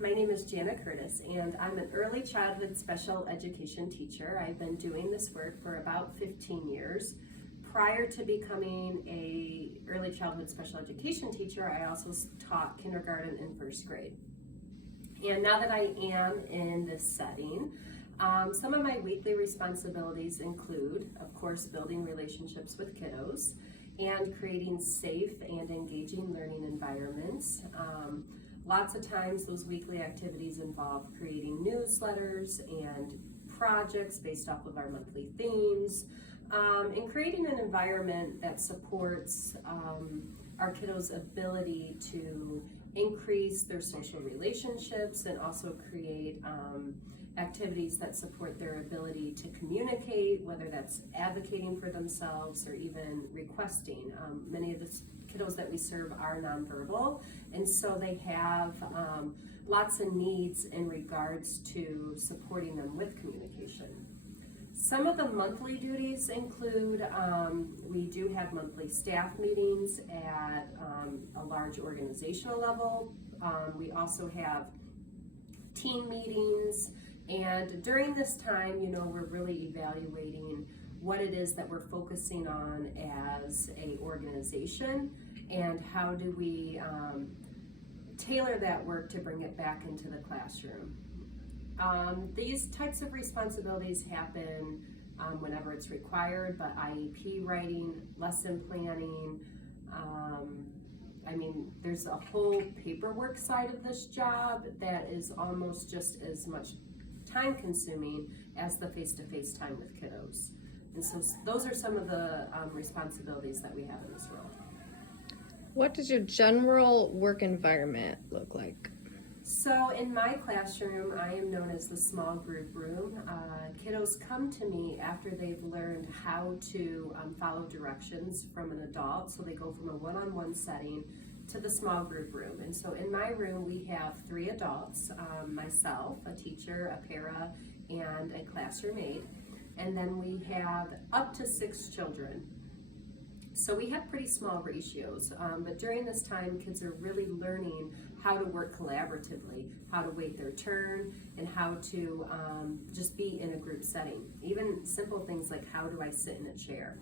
My name is Jana Curtis, and I'm an early childhood special education teacher. I've been doing this work for about 15 years. Prior to becoming a early childhood special education teacher, I also taught kindergarten and first grade. And now that I am in this setting, some of my weekly responsibilities include, of course, building relationships with kiddos and creating safe and engaging learning environments. Lots of times those weekly activities involve creating newsletters and projects based off of our monthly themes, and creating an environment that supports our kiddos' ability to increase their social relationships and also create activities that support their ability to communicate, whether that's advocating for themselves or even requesting. Many of the kiddos that we serve are nonverbal, and so they have lots of needs in regards to supporting them with communication. Some of the monthly duties include, we do have monthly staff meetings at a large organizational level. We also have team meetings, and during this time, we're really evaluating what it is that we're focusing on as a organization and how do we tailor that work to bring it back into the classroom. These types of responsibilities happen whenever it's required, but IEP writing, lesson planning, there's a whole paperwork side of this job that is almost just as much time consuming as the face-to-face time with kiddos. And so those are some of the responsibilities that we have in this role. What does your general work environment look like? So in my classroom, I am known as the small group room. Kiddos come to me after they've learned how to follow directions from an adult. So they go from a one-on-one setting to the small group room. And so in my room, we have 3 adults, myself, a teacher, a para, and a classroom aide. And then we have up to 6 children. So we have pretty small ratios, but during this time, kids are really learning how to work collaboratively, how to wait their turn, and how to just be in a group setting. Even simple things like how do I sit in a chair.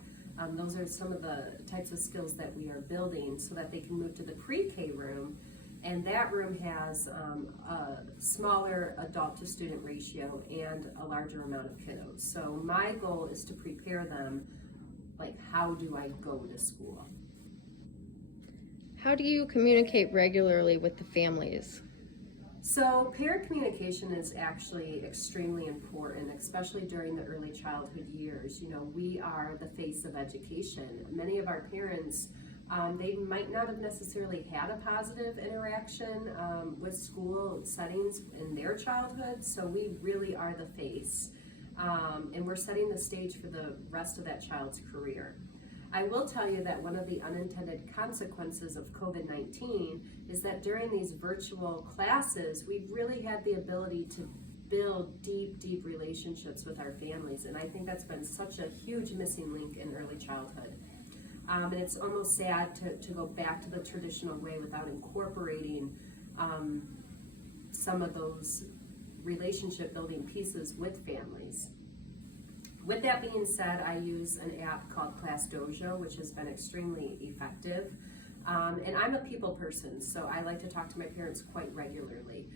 Those are some of the types of skills that we are building so that they can move to the pre-K room, and that room has a smaller adult to student ratio and a larger amount of kiddos. So my goal is to prepare them, like, how do I go to school? How do you communicate regularly with the families? So parent communication is actually extremely important, especially during the early childhood years. We are the face of education. Many of our parents, they might not have necessarily had a positive interaction with school settings in their childhood, so we really are the face. And we're setting the stage for the rest of that child's career. I will tell you that one of the unintended consequences of COVID-19 is that during these virtual classes, we've really had the ability to build deep relationships with our families. And I think that's been such a huge missing link in early childhood. And it's almost sad to go back to the traditional way without incorporating some of those relationship building pieces with families. With that being said, I use an app called Class Dojo, which has been extremely effective. And I'm a people person, so I like to talk to my parents quite regularly.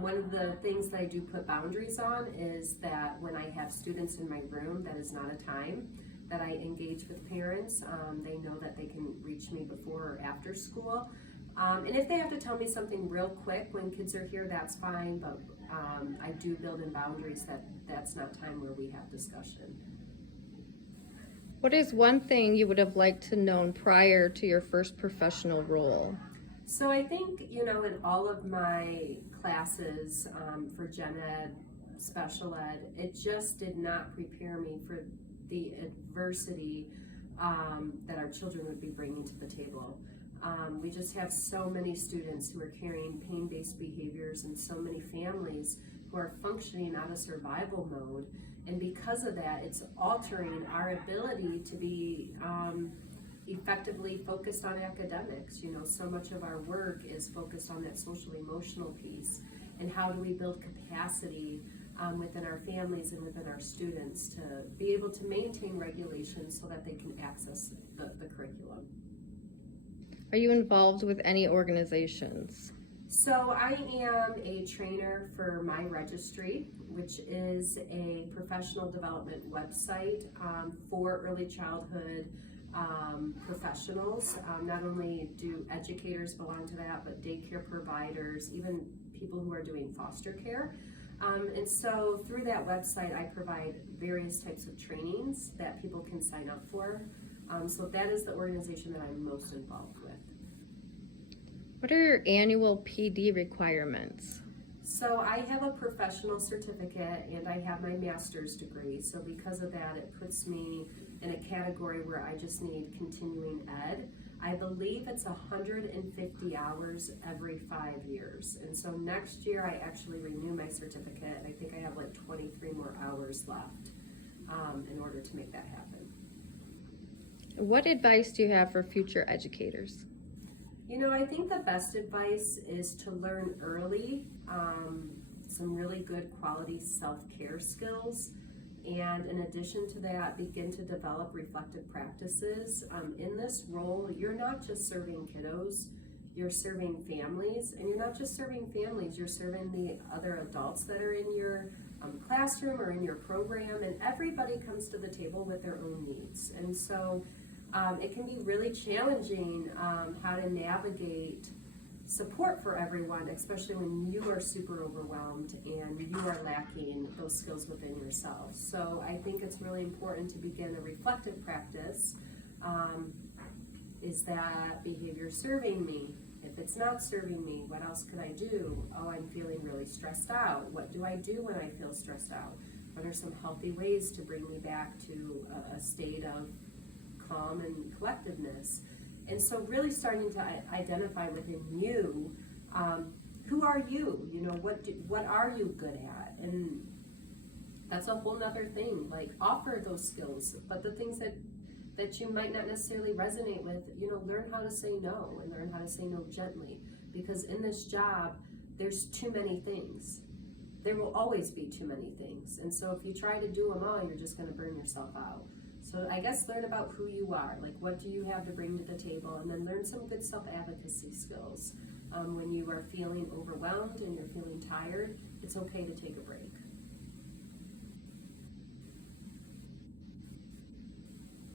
One of the things that I do put boundaries on is that when I have students in my room, that is not a time that I engage with parents. They know that they can reach me before or after school. And if they have to tell me something real quick when kids are here, that's fine, but I do build in boundaries that that's not time where we have discussion. What is one thing you would have liked to know prior to your first professional role? So I think, in all of my classes for gen ed, special ed, it just did not prepare me for the adversity that our children would be bringing to the table. We just have so many students who are carrying pain-based behaviors and so many families who are functioning out of survival mode. And because of that, it's altering our ability to be effectively focused on academics. So much of our work is focused on that social emotional piece. and how do we build capacity within our families and within our students to be able to maintain regulations so that they can access the curriculum. Are you involved with any organizations? So I am a trainer for My Registry, which is a professional development website for early childhood professionals. Not only do educators belong to that, but daycare providers, even people who are doing foster care. And so through that website, I provide various types of trainings that people can sign up for. So that is the organization that I'm most involved with. What are your annual PD requirements? So I have a professional certificate and I have my master's degree. So because of that, it puts me in a category where I just need continuing ed. I believe it's 150 hours every 5 years. And so next year I actually renew my certificate, and I think I have like 23 more hours left in order to make that happen. What advice do you have for future educators? You know, I think the best advice is to learn early some really good quality self-care skills. And in addition to that, begin to develop reflective practices. In this role, you're not just serving kiddos, you're serving families. And you're not just serving families, you're serving the other adults that are in your classroom or in your program. And everybody comes to the table with their own needs. And so it can be really challenging how to navigate support for everyone, especially when you are super overwhelmed and you are lacking those skills within yourself. So I think it's really important to begin a reflective practice. Is that behavior serving me? If it's not serving me, what else could I do? Oh, I'm feeling really stressed out. What do I do when I feel stressed out? What are some healthy ways to bring me back to a state of calm and collectiveness? And so really starting to identify within you, who are you? You know, what are you good at? And that's a whole nother thing. Like, offer those skills, but the things that you might not necessarily resonate with, you know, learn how to say no and learn how to say no gently. Because in this job, there's too many things. There will always be too many things. And so if you try to do them all, you're just going to burn yourself out. So I guess learn about who you are, like what do you have to bring to the table, and then learn some good self-advocacy skills. When you are feeling overwhelmed and you're feeling tired, it's okay to take a break.